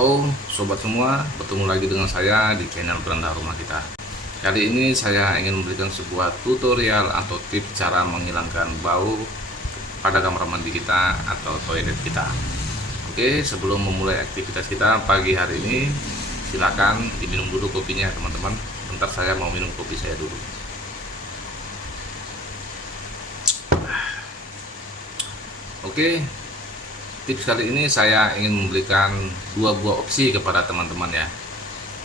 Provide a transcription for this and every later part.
Halo sobat semua, bertemu lagi dengan saya di channel Beranda Rumah Kita. Kali ini saya ingin memberikan sebuah tutorial atau tips cara menghilangkan bau pada kamar mandi kita atau toilet kita. Oke, sebelum memulai aktivitas kita pagi hari ini, silakan diminum dulu kopinya teman-teman. Bentar saya mau minum kopi saya dulu. Oke, tips kali ini saya ingin memberikan dua buah opsi kepada teman-teman ya.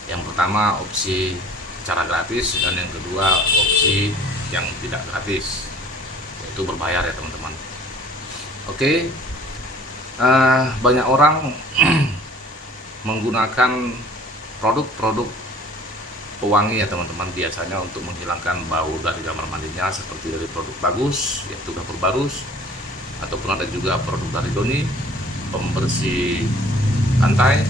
Yang pertama opsi cara gratis, dan yang kedua opsi yang tidak gratis, yaitu berbayar ya teman-teman. Oke, banyak orang menggunakan produk-produk pewangi ya teman-teman, biasanya untuk menghilangkan bau dari kamar mandinya, seperti dari produk bagus yaitu Gapur Barus, ataupun ada juga produk dari Doni, pembersih lantai,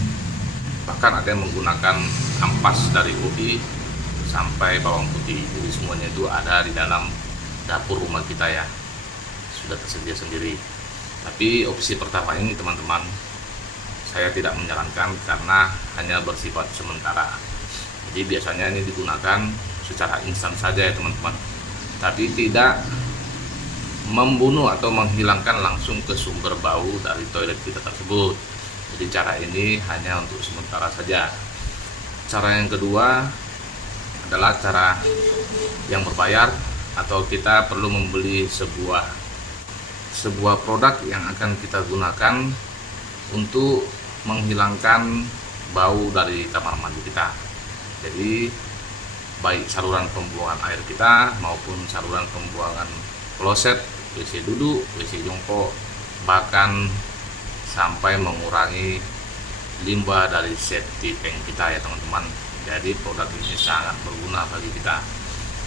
bahkan ada yang menggunakan ampas dari kopi sampai bawang putih. Jadi semuanya itu ada di dalam dapur rumah kita ya, sudah tersedia sendiri. Tapi opsi pertama ini teman-teman, saya tidak menyarankan karena hanya bersifat sementara. Jadi biasanya ini digunakan secara instan saja ya teman-teman, tapi tidak membunuh atau menghilangkan langsung ke sumber bau dari toilet kita tersebut. Jadi cara ini hanya untuk sementara saja. Cara yang kedua adalah cara yang berbayar, atau kita perlu membeli sebuah produk yang akan kita gunakan untuk menghilangkan bau dari kamar mandi kita. Jadi baik saluran pembuangan air kita maupun saluran pembuangan kloset, WC duduk, WC jongkok, bahkan sampai mengurangi limbah dari septic tank kita ya teman-teman. Jadi produk ini sangat berguna bagi kita.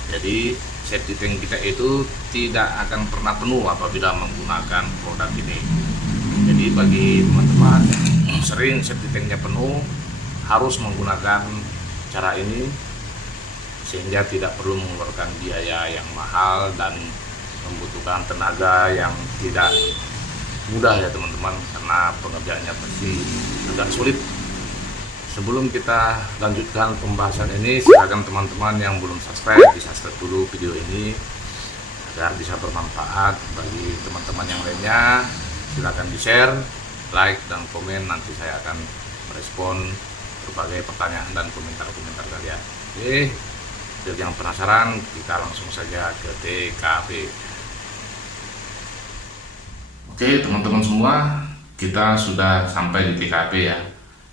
Jadi septic tank kita itu tidak akan pernah penuh apabila menggunakan produk ini. Jadi bagi teman-teman yang sering septic tanknya penuh, harus menggunakan cara ini sehingga tidak perlu mengeluarkan biaya yang mahal dan membutuhkan tenaga yang tidak mudah ya teman-teman, karena pengerjaannya pasti agak sulit. Sebelum kita lanjutkan pembahasan ini, silakan teman-teman yang belum subscribe di subscribe dulu video ini agar bisa bermanfaat bagi teman-teman yang lainnya. Silakan di share, like, dan komen. Nanti saya akan merespon berbagai pertanyaan dan komentar-komentar kalian. Oke, biar yang penasaran, kita langsung saja ke TKP. Oke teman-teman semua, kita sudah sampai di TKP ya,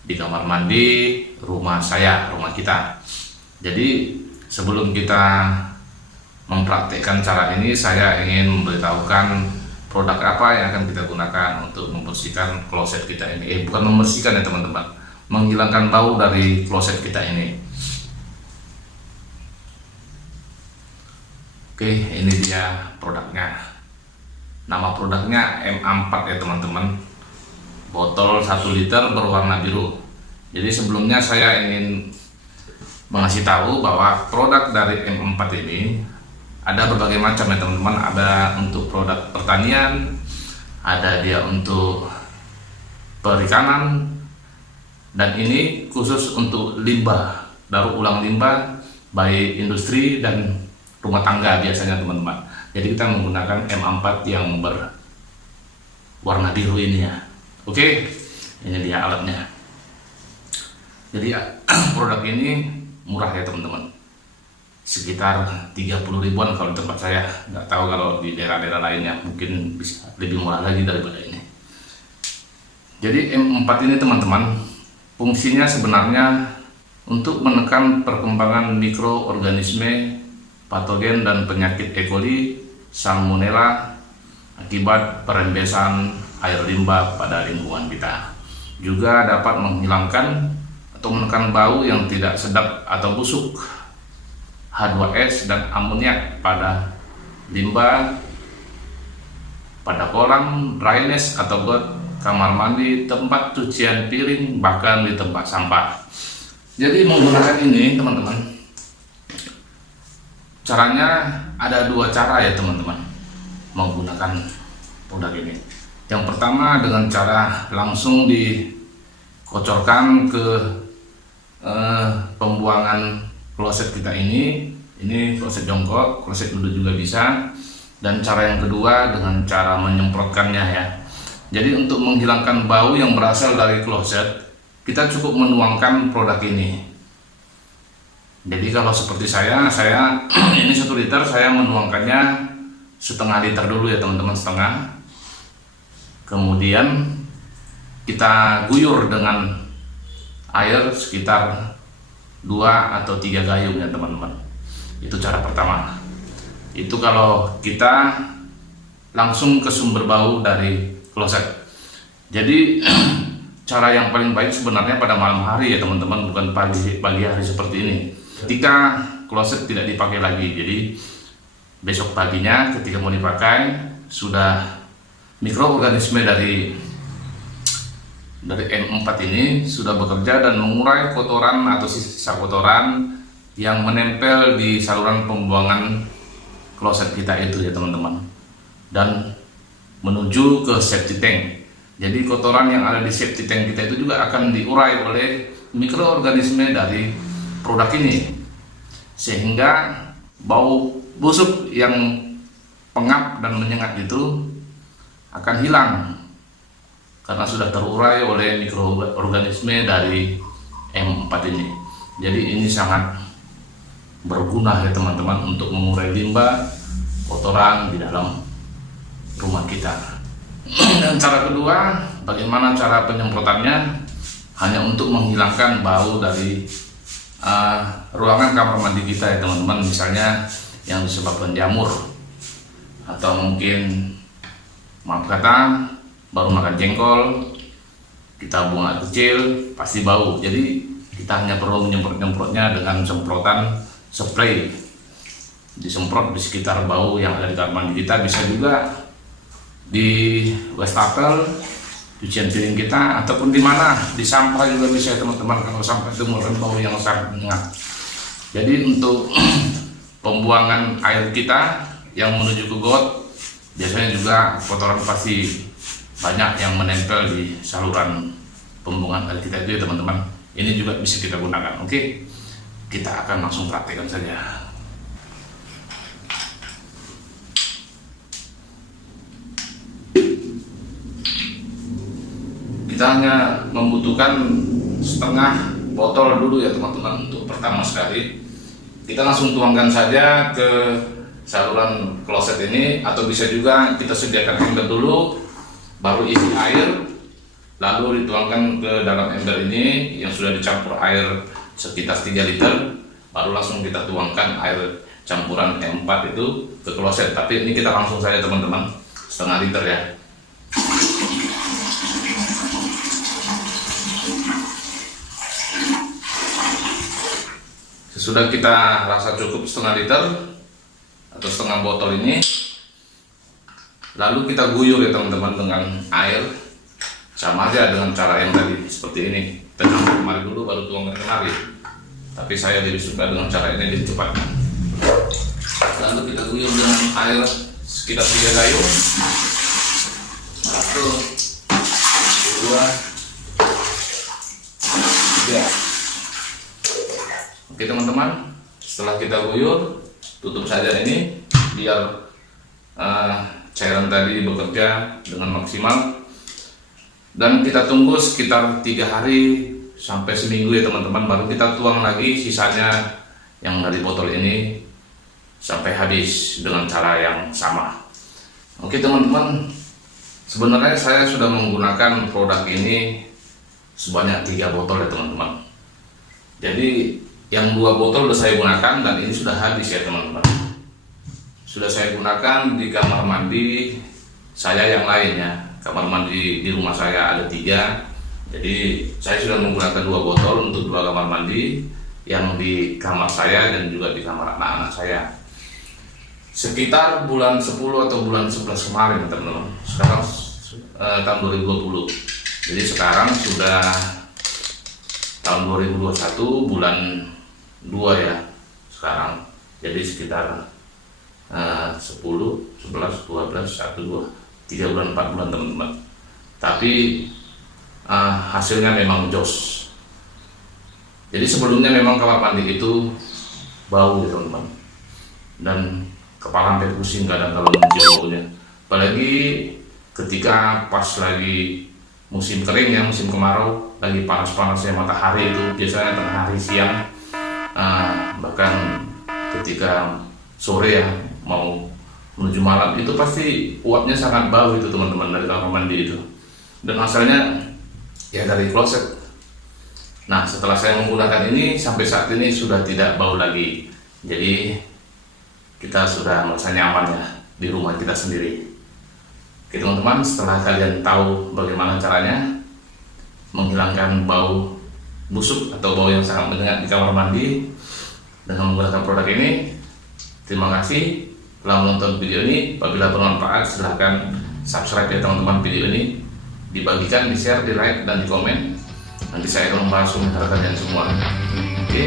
di kamar mandi rumah saya, rumah kita. Jadi sebelum kita mempraktikkan cara ini, saya ingin memberitahukan produk apa yang akan kita gunakan untuk membersihkan kloset kita ini. Bukan membersihkan ya teman-teman, menghilangkan bau dari kloset kita ini. Oke, ini dia produknya. Nama produknya MA4 ya teman-teman. Botol 1 liter berwarna biru. Jadi sebelumnya saya ingin mengasih tahu bahwa produk dari MA4 ini ada berbagai macam ya teman-teman. Ada untuk produk pertanian, ada dia untuk perikanan, dan ini khusus untuk limbah, daur ulang limbah baik industri dan rumah tangga biasanya teman-teman. Jadi kita menggunakan MA4 yang berwarna biru ini ya. Oke, ini dia alatnya. Jadi produk ini murah ya teman-teman, sekitar 30 ribuan kalau di tempat saya. Nggak tahu kalau di daerah-daerah lainnya mungkin bisa lebih murah lagi daripada ini. Jadi MA4 ini teman-teman, fungsinya sebenarnya untuk menekan perkembangan mikroorganisme patogen dan penyakit E. coli, Salmonella akibat perembesan air limbah pada lingkungan kita. Juga dapat menghilangkan atau menekan bau yang tidak sedap atau busuk, H2S dan amoniak pada limbah, pada kolam, drainase atau got, kamar mandi, tempat cucian piring, bahkan di tempat sampah. Jadi menggunakan ini teman-teman, caranya ada dua cara ya teman-teman menggunakan produk ini. Yang pertama dengan cara langsung kocorkan ke pembuangan kloset kita ini kloset jongkok, kloset duduk juga bisa. Dan cara yang kedua dengan cara menyemprotkannya ya. Jadi untuk menghilangkan bau yang berasal dari kloset, kita cukup menuangkan produk ini. Jadi kalau seperti saya ini 1 liter, saya menuangkannya setengah liter dulu ya teman-teman, setengah. Kemudian kita guyur dengan air sekitar 2 atau 3 gayung ya teman-teman. Itu cara pertama. Itu kalau kita langsung ke sumber bau dari kloset. Jadi cara yang paling baik sebenarnya pada malam hari ya teman-teman, bukan pagi hari seperti ini. Ketika kloset tidak dipakai lagi, jadi besok paginya ketika mau dipakai sudah mikroorganisme dari M4 ini sudah bekerja dan mengurai kotoran atau sisa kotoran yang menempel di saluran pembuangan kloset kita itu ya teman-teman, dan menuju ke septic tank. Jadi kotoran yang ada di septic tank kita itu juga akan diurai oleh mikroorganisme dari produk ini, sehingga bau busuk yang pengap dan menyengat itu akan hilang karena sudah terurai oleh mikroorganisme dari M4 ini. Jadi ini sangat berguna ya teman-teman untuk mengurai limbah kotoran di dalam rumah kita. Dan cara kedua, bagaimana cara penyemprotannya? Hanya untuk menghilangkan bau dari ruangan kamar mandi kita ya teman-teman, misalnya yang disebabkan jamur, atau mungkin maaf kata baru makan jengkol, kita buang air kecil, pasti bau. Jadi kita hanya perlu menyemprotnya dengan semprotan spray, disemprot di sekitar bau yang ada di kamar mandi kita. Bisa juga di wastafel, cucian piring kita, ataupun di mana, di sampah juga bisa teman-teman, kalau sampah itu mengeluarkan bau yang sangat menyengat. Jadi untuk pembuangan air kita yang menuju ke got, biasanya juga kotoran pasti banyak yang menempel di saluran pembuangan air kita itu ya teman-teman. Ini juga bisa kita gunakan. Oke, kita akan langsung praktekkan saja. Kita hanya membutuhkan setengah botol dulu ya teman-teman untuk pertama sekali. Kita langsung tuangkan saja ke saluran kloset ini, atau bisa juga kita sediakan ember dulu, baru isi air, lalu dituangkan ke dalam ember ini yang sudah dicampur air sekitar 3 liter, baru langsung kita tuangkan air campuran M4 itu ke kloset. Tapi ini kita langsung saja teman-teman, setengah liter ya. Sesudah kita rasa cukup setengah liter atau setengah botol ini, lalu kita guyur ya teman-teman dengan air, sama aja dengan cara yang tadi seperti ini. Kita campur kemari dulu baru tuangkan kemari, tapi saya lebih suka dengan cara ini, lebih cepat. Lalu kita guyur dengan air sekitar 3 gayung, 1, 2, 3. Oke teman-teman, setelah kita guyur, tutup saja ini biar cairan tadi bekerja dengan maksimal, dan kita tunggu sekitar 3 hari sampai seminggu ya teman-teman, baru kita tuang lagi sisanya yang dari botol ini sampai habis dengan cara yang sama. Oke teman-teman, sebenarnya saya sudah menggunakan produk ini sebanyak 3 botol ya teman-teman. Jadi yang 2 botol sudah saya gunakan dan ini sudah habis ya teman-teman. Sudah saya gunakan di kamar mandi saya yang lainnya. Kamar mandi di rumah saya ada 3. Jadi saya sudah menggunakan 2 botol untuk 2 kamar mandi, yang di kamar saya dan juga di kamar anak-anak saya. Sekitar bulan 10 atau bulan 11 kemarin teman-teman. Sekarang tahun 2020. Jadi sekarang sudah tahun 2021 bulan 2 ya sekarang. Jadi sekitar 10, 11, 12, 1, 2, 3 bulan, 4 bulan teman-teman. Tapi hasilnya memang jos. Jadi sebelumnya memang kamar mandi itu bau ya teman-teman, dan kepala sampai pusing kadang kalau mencium baunya. Apalagi ketika pas lagi musim kering ya, musim kemarau, lagi panas-panasnya matahari itu biasanya tengah hari siang, bahkan ketika sore ya mau menuju malam itu pasti uapnya sangat bau itu teman-teman dari kamar mandi itu, dan asalnya ya dari kloset. Nah, setelah saya menggunakan ini sampai saat ini sudah tidak bau lagi. Jadi kita sudah merasa nyaman ya di rumah kita sendiri. Oke teman-teman, setelah kalian tahu bagaimana caranya menghilangkan bau busuk atau bau yang sangat menyengat di kamar mandi dengan menggunakan produk ini, terima kasih telah menonton video ini. Apabila bermanfaat silahkan subscribe ya teman-teman video ini, dibagikan, di share, di like, dan di komen. Nanti saya akan membahas komentar kalian semua. Oke.